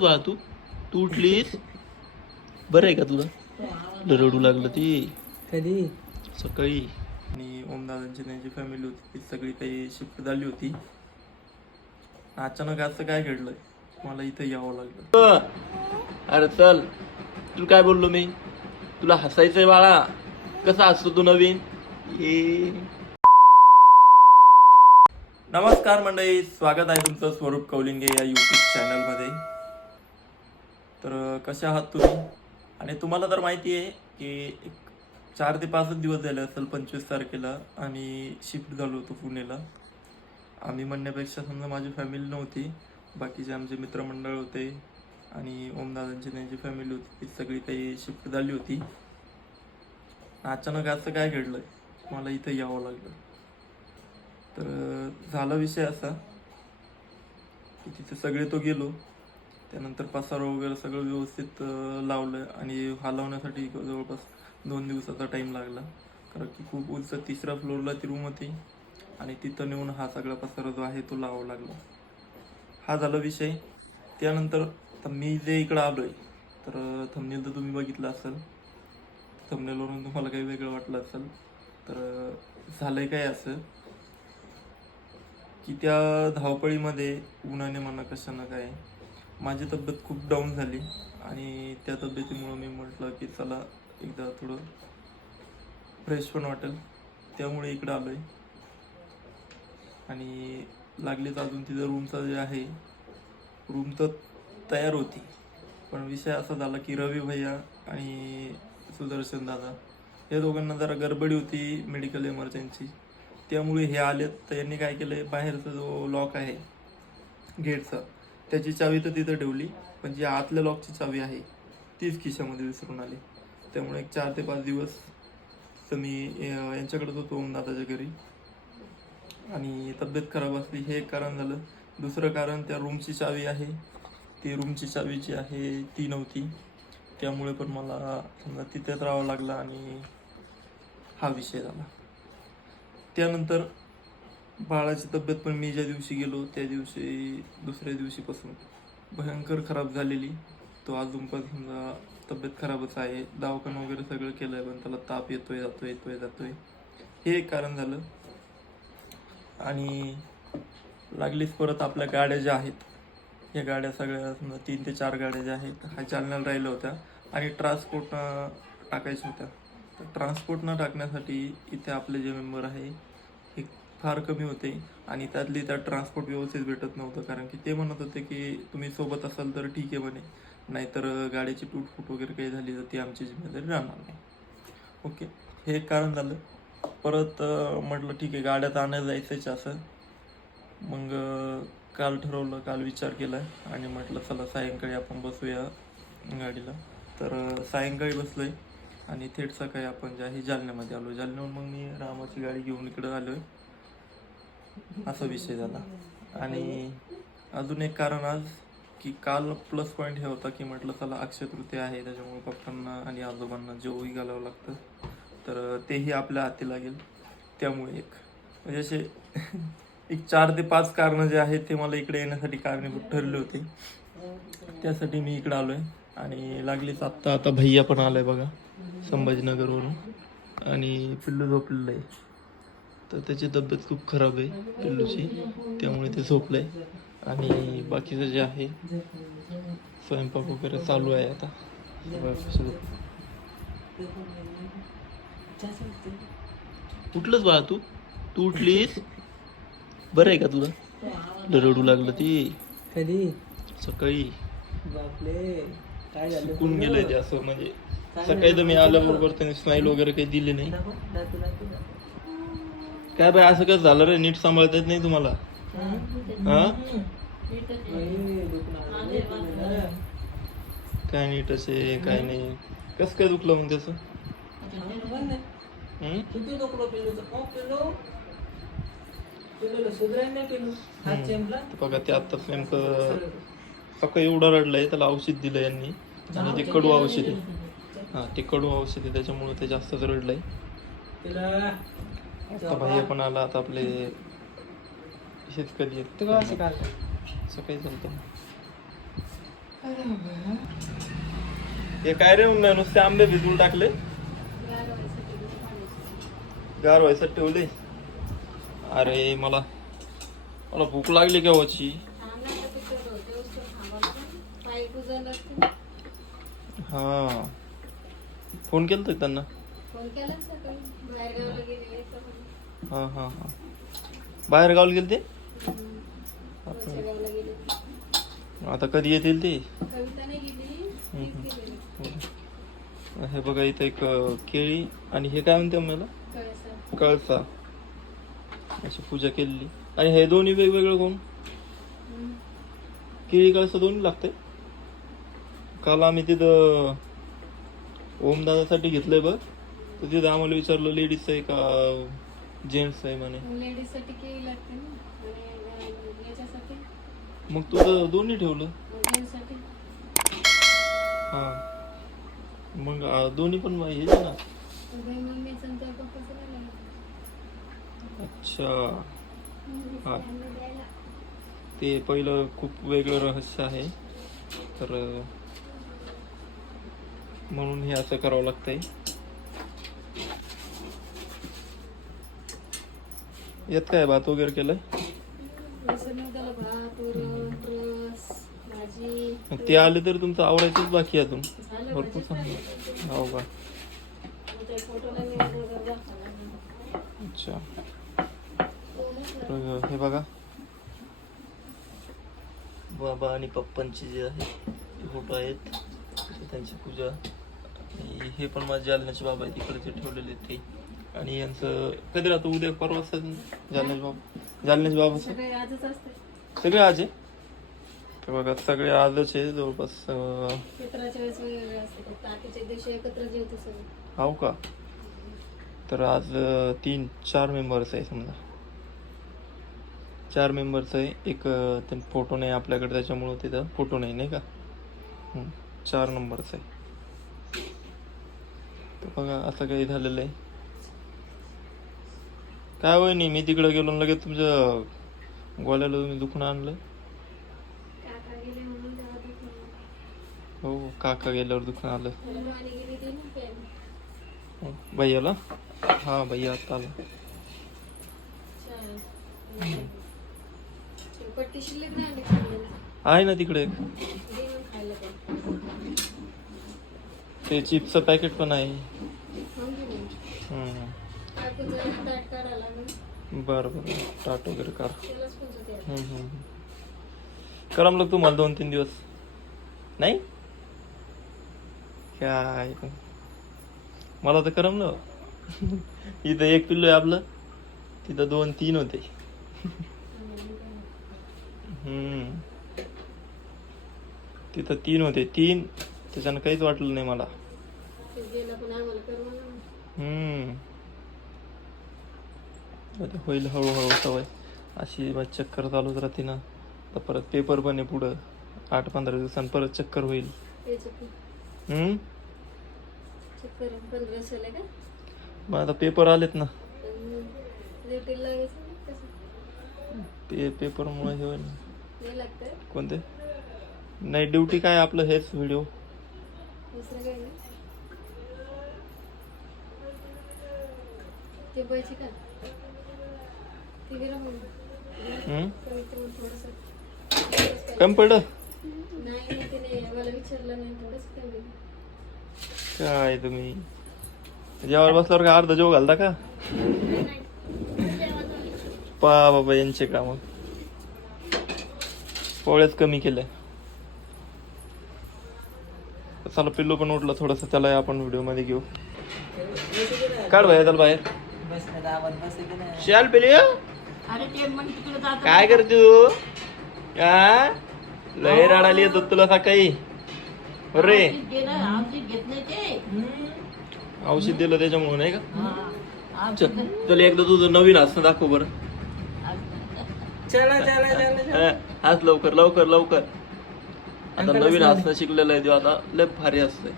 बा तू? तू उठलीस बरं आहे का तुला? रडू लागलं ती. कधी? सकाळी. आणि ओमदादांची त्यांची फॅमिली होती. ती सगळी काही शिफ्ट झाली होती. अचानक असं काय घडलंय मला इथं यावं लागलं. अरे चल. तुला काय बोललो मी? तुला हसायचंय बाळा. कसा हसतो तू नवीन? हे. नमस्कार मंडळी. स्वागत आहे तुमचं स्वरूप कौलिंगे या यूट्यूब चॅनलमध्ये तर कशा कसे आहात तुम्ही? आणि तुम्हाला तर माहिती आहे की एक चार ते पाचच दिवस झाले असेल पंचवीस तारखेला आम्ही शिफ्ट झालो होतो पुणेला. आम्ही म्हणण्यापेक्षा समजा माझी फॅमिली नव्हती बाकीचे आमचे मित्रमंडळ होते आणि ओमदादांची त्यांची फॅमिली होती ती सगळी काही शिफ्ट झाली होती. अचानक असं काय घडलं? मला इथं यावं लागलं. तर झाला विषय असा की तिथे सगळे तो गेलो. त्यानंतर पसारा वगैरे सगळं व्यवस्थित लावलं आणि हलवण्यासाठी जवळपास दोन दिवसाचा टाईम लागला. कारण की खूप उंच तिसऱ्या फ्लोअरला ती रूम होती. आणि तिथं नेऊन हा सगळा पसारा जो आहे तो लावावा लागला. हा झाला विषय. त्यानंतर आता मी जे इकडं आलो आहे तर थमनेल तर तुम्ही बघितलं असेल. थमनेलवरून तुम्हाला काही वेगळं वाटलं असेल. तर झालं झालंय काय असं? की त्या धावपळीमध्ये उन्हाने म्हणा कशानं काय माझी तब्येत खूप डाऊन झाली आणि त्या तब्येतीमुळं मी म्हटलं की चला एकदा थोडं फ्रेश पण वाटेल. त्यामुळे इकडं आलो आहे आणि लागलीच अजून तिथं रूमचं जे आहे रूम तर तयार होती. पण विषय असा झाला की रवी भैया आणि सुदर्शन दादा या दोघांना जरा गडबडी होती मेडिकल इमर्जन्सी त्यामुळे हे आलेत. तर यांनी काय आहे बाहेरचा जो लॉक आहे गेटचा त्याची चावी तर तिथं ठेवली पण जी आतल्या लॉकची चावी आहे तीच खिशामध्ये विसरून आली. त्यामुळे एक चार ते पाच दिवस तर मी यांच्याकडे होतो होतो ओमदादाच्या घरी. आणि तब्येत खराब असली हे एक कारण झालं. दुसरं कारण त्या रूमची चावी आहे. ती रूमची चावी जी आहे ती नव्हती. त्यामुळे पण मला समजा तिथेच राहावं लागलं आणि हा विषय झाला. त्यानंतर बाळाची तब्येत पण मी ज्या दिवशी गेलो त्या दिवशी दुसऱ्या दिवशीपासून भयंकर खराब झालेली. तो अजून पण समजा तब्येत खराबच आहे. दवाखाना वगैरे सगळं केलं आहे पण त्याला ताप येतोय जातोय येतोय जातोय. हे एक कारण झालं. आणि लागलीच परत आपल्या गाड्या ज्या आहेत या गाड्या सगळ्या समजा तीन ते चार गाड्या ज्या आहेत ह्या चालण्याला राहिल्या होत्या. आणि ट्रान्सपोर्टनं टाकायच्या होत्या. तर ट्रान्सपोर्टनं टाकण्यासाठी इथे आपले जे मेंबर आहे फार कमी होते आणि त्यातली त्यात ट्रान्सपोर्ट व्यवस्थित भेटत नव्हतं. कारण की ते म्हणत होते की तुम्ही सोबत असाल तर ठीक आहे म्हणे. नाहीतर गाडीची तुटफूट वगैरे काही झाली तर ती आमची जिम्मेदारी राहणार नाही. ओके. हे एक कारण झालं. परत म्हटलं ठीक आहे गाड्यात आणायला जायचंच असं. मग काल ठरवलं काल विचार केला आणि म्हटलं चला सायंकाळी आपण बसूया गाडीला. तर सायंकाळी बसलो आहे आणि थेट सकाळी आपण जे आहे जालन्यामध्ये आलो जालन्याहून मग मी रामाची गाडी घेऊन इकडं आलो आहे असा विषय झाला. आणि अजून एक कारण आज की काल प्लस पॉईंट हे होता की म्हटलं चला अक्षय तृतीया आहे त्याच्यामुळे पप्पांना आणि आजोबांना जेवही घालावं लागतं. तर तेही आपल्या हाती लागेल. त्यामुळे एक. म्हणजे असे एक चार ते पाच कारणं जे आहेत ते मला इकडे येण्यासाठी कारणीभूत ठरले होते. त्यासाठी मी इकडे आलोय. आणि लागलीच आत्ता आता भैया पण आलाय बघा संभाजीनगरवरून. आणि पिल्लू झोपलेलं आहे. तर त्याची तब्येत खूप खराब आहे पिल्लूची. त्यामुळे ते झोपलंय. आणि बाकीचं जे आहे स्वयंपाक वगैरे चालू आहे आता. उठलंच बाळा तू? तू उठलीस? बरं आहे का तुला? रडू लागलं ती. कधी? सकाळी. चुकून गेलंय ते असं म्हणजे सकाळी तर मी आल्याबरोबर त्याने स्माईल वगैरे काही दिली नाही. काय बाय असं कसं झालं रे? नीट सांभाळता येत नाही तुम्हाला. हा? काय नीट असे काय नाही. कसं काय दुखलं मग त्याचं? बघा ते आत्ताच नेमकं सकाळी एवढा रडलाय त्याला औषध दिलं यांनी. आणि ते कडू औषध आहे. हा ते कडू औषध आहे त्याच्यामुळे ते जास्तच रडलंय. भैया पण आला आता आपले शेतकरी आहेत? सकाळी चालतं. हे काय रे मम्मी नुसते आंबे भिजवून टाकले? गार व्हायसाठी ठेवले. अरे मला मला भूक लागली केव्हाची? हा. फोन केलं होता का त्यांना हा हा हा. बाहेर गावला गेले ते आता कधी येतील ते? हे बघा इथं एक केळी आणि हे काय म्हणते मला कळसा. अशी पूजा केलेली. आणि हे दोन्ही वेगवेगळं कोण? केळी कळसा दोन्ही लागते काल आम्ही तिथं ओम दादासाठी घेतलंय बघ. तर तिथं आम्हाला विचारलं लेडीज आहे का जेंट्स आहे म्हणे. लेडीजसाठी केळी लागते ना आणि अं, याच्यासाठी? मग तुझं दोन्ही ठेवलं? जेंट्ससाठी हा. मग दोन्ही पण हेच आहे ना दोन मम्मीचं आणि त्या पप्पाचं राहिलं. अच्छा. हा. ते पहिलं खूप वेगळं रहस्य आहे. तर अं, म्हणून हे असं करावं लागतंय. यात काय भात वगैरे केलंय? मग ते आले तर तुमचं आवडायचंच बाकी आहे अजून. भरपूर चांगलं. हो का. अच्छा. तर हे बघा. बाबा आणि पप्पांचे जे आहे ते फोटो आहेत. ते त्यांची पूजा. हे पण माझे जालन्याचे बाबा आहेत. तिकडे जे ठेवलेले ते. आणि यांचं कधी राहतो? उद्या परवा जालन्याचे बाबा. जालन्याचे बाबा. सगळे आजच असते सगळे आज आहे? तर बघा सगळे आजच आहे जवळपास अं, पित्राच्या वेळेस वेगवेगळे असते फक्त आठीच्या दिवशी एकत्र जेवतो सगळे हो का? तर आज अं, तीन चार मेंबर्स आहे समजा. चार मेंबर्स आहे. एक अं, ते फोटो नाही आपल्याकडे त्याच्यामुळं तिथं फोटो नाही नाही का? चार नंबरच आहे. तर बघा असं काही झालेलं आहे. काय होय नाही मी तिकडं गेलो आणि लगेच तुमच्या गोल्याला तुम्ही दुखणं आणलं. हो काका गेल्यावर दुखणं आलं. भैयाला? हा भैया आता आला. आहे ना तिकडे. ते चिप्सचं पॅकेट पण आहे. बरं बरं टाट वगैरे कर. हम्म, हम्म, हम्म. करमलं तुम्हाला दोन तीन दिवस नाही काय पण. मला तर करमलं इथं एक पिल्लो आहे आपलं तिथं दोन तीन होते हम्म. तिथं तीन होते तीन त्याच्यानं काहीच वाटलं नाही मला ते गेलं पण आम्हाला करमलं नाही. हम्म आता होईल हळूहळू सवय. अशी मग चक्कर चालूच राहते ना. तर परत पेपर पण आहे पुढं. आठ पंधरा दिवसांनी परत चक्कर होईल. ते चक्कर हम्म? चक्कर पंधरा झाले का? मग आता पेपर आलेत ना. रेटील लागायचं ना कसं ते पेपरमुळे हे होईल हे लागतं कोणते? नाही ड्युटी काय आपलं हेच व्हिडिओ दुसरं काही नाही? ते पैसे का ते गेलं म्हणून हम्म कमीत कमी पडलं? काय तुम्ही? जेवायला बसल्यावर काय अर्धा जेव घालता का? पा बाबा यांचे काम. पोळ्याच कमी केल्या. चला पिल्लू पण उठलं थोडस त्याला आपण व्हिडिओमध्ये घेऊ. काढ बाहेर त्याला बाहेर. शाल पिल्लू! अरे ते मग तिकडे जात काय करते तू? का लय रडाली येतो तुला सकाळी. अरे औषध घेत नाही ते. औषध दिलं त्याच्यामुळे नाही का? हा. चल चल एकदा तुझं नवीन असं दाखव बरं. चला चला चला चला. हा, आज लवकर लवकर लवकर. आता नवीन हसणं शिकलेलं आहे देव आता. लय भारी असतंय.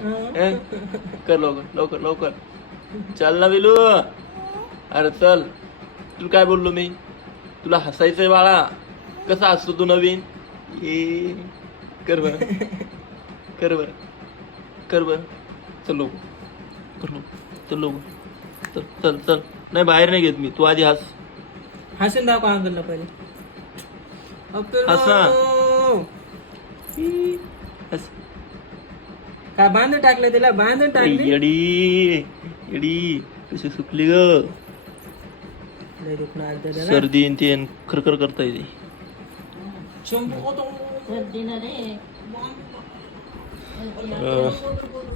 हं? कर लवकर लवकर लवकर. चल ना बिलू. अरे चल. तुला काय बोललो मी? तुला हसायचंय बाळा. कसा हसतो तू नवीन? ए कर बर. कर बर. कर बर. चल लोक. कर लोक. चल लोक. चल चल चल. नाही बाहेर नाही घेत मी. तू आधी हस. हसून दाखव अंकलला पहिले. हस ना. अप्पू हस. काय बांधून टाकलं तिला? बांधून टाकली? येडी. येडी. कशी सुकली ग. लय दुखणं. सर्दी आणि ते खरखर करता येते.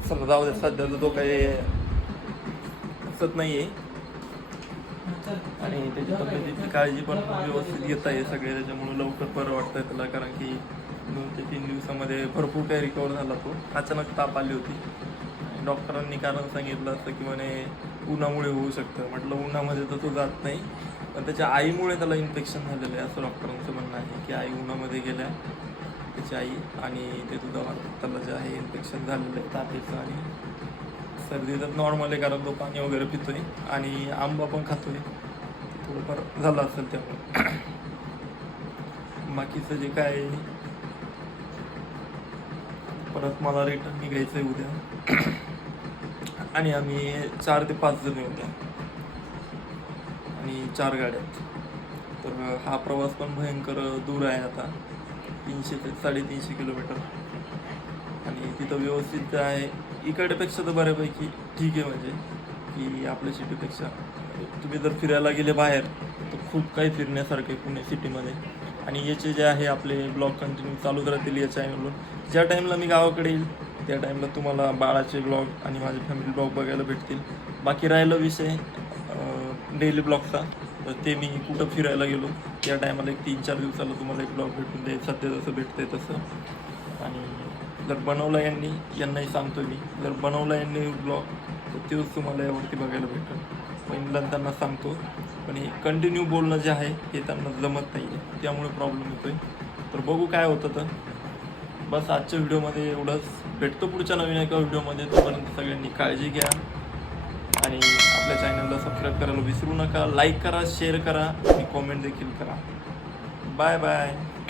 चला जाऊ दे सध्या तर तो काही हसत नाहीये आणि त्याची तब्येतीची काळजी पण व्यवस्थित घेत आहे सगळे त्याच्यामुळे लवकर बरं वाटतंय त्याला कारण की दोन ते तीन दिवसामध्ये भरपूर काही रिकवर झाला तो अचानक ताप आली होती आणि डॉक्टरांनी कारण सांगितलं असतं की म्हणे उन्हामुळे होऊ शकतं. म्हटलं उन्हामध्ये तर तो जात नाही. पण त्याच्या आईमुळे त्याला इन्फेक्शन झालेलं आहे असं डॉक्टरांचं म्हणणं आहे की आई उन्हामध्ये गेल्या. त्याची आई आणि ते दुधावर त्याला जे आहे इन्फेक्शन झालेलं आहे तातीचं आणि सर्दी तर नॉर्मल आहे कारण तो पाणी वगैरे पितोय आणि आंबा पण खातो आहे थोडंफार झालं असेल त्यामुळे. बाकीचं जे काय आहे, परत मला रिटर्न निघायचं आहे उद्या. आणि आम्ही चार ते पाच जण आहे आणि चार गाड्यात तर हा प्रवास पण भयंकर दूर आहे आता. तीनशे ते साडेतीनशे किलोमीटर. आणि तिथं व्यवस्थित जे आहे. इकडेपेक्षा तर बऱ्यापैकी ठीक आहे म्हणजे की आपल्या सिटीपेक्षा. तुम्ही जर फिरायला गेले बाहेर तर खूप काही फिरण्यासारखं आहे पुणे सिटीमध्ये. आणि याचे जे आहे आपले ब्लॉग कंटिन्यू चालूच राहतील या चॅनलवर ज्या टाईमला मी गावाकडे येईल त्या टाईमला तुम्हाला बाळाचे ब्लॉग आणि माझे फॅमिली ब्लॉग बघायला भेटतील. बाकी राहिला विषय डेली ब्लॉगचा तर ते मी कुठं फिरायला गेलो त्या टायमाला एक तीन चार दिवसाला तुम्हाला एक ब्लॉग भेटून जाईल. सध्या जसं भेटतंय तसं. आणि जर बनवला यांनी यांनाही सांगतो मी जर बनवला यांनी ब्लॉग तर तेच तुम्हाला यावरती बघायला भेटेल. पहिल्यांदा सांगतो. पण हे कंटिन्यू बोलणं जे आहे हे त्यांना जमत नाही आहे त्यामुळे प्रॉब्लेम येतोय. तर बघू काय होतं तर. बस आजच्या व्हिडिओमध्ये एवढंच. भेटतो पुढच्या नवीन एका व्हिडिओमध्ये. तोपर्यंत सगळ्यांनी काळजी घ्या. आणि आपल्या चॅनलला सबस्क्राईब करायला विसरू नका. लाईक करा शेअर करा आणि कॉमेंट देखील करा. Bye bye